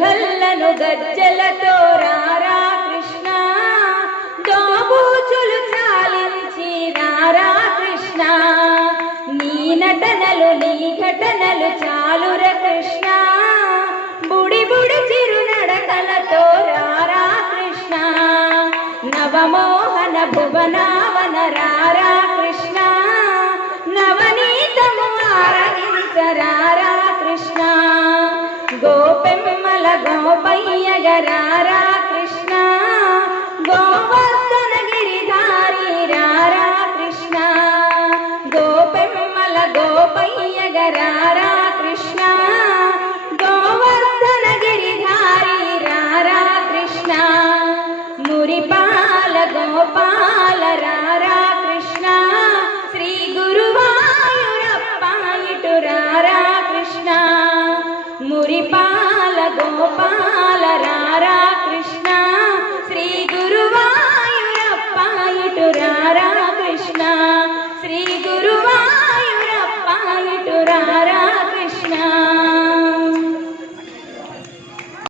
గల్లను గజ్జలతో రారా కృష్ణ, దోబూచులు చాలించి రారా కృష్ణ, నీ నటనలు నీ ఘటనలు చాలుర కృష్ణ, బుడి బుడి చిరునడకలతో రారా కృష్ణ, నవమోహన భువనావన రారా కృష్ణ, నవనీతము ఆరగించరారా కృష్ణ, గోపెమ్మల గోపయ్యగరారా కృష్ణ, గోవర్ధన గిరిధారి రారా కృష్ణ, గోపెమ్మల గోపయ్యగరారా కృష్ణ, గోవర్ధన గిరిధారి రారా కృష్ణ, మురిపాల గోపాల రారా కృష్ణ, శ్రీ గురువాయూరప్ప ఇటు రారా కృష్ణ, మురిపాల గోపాల రారా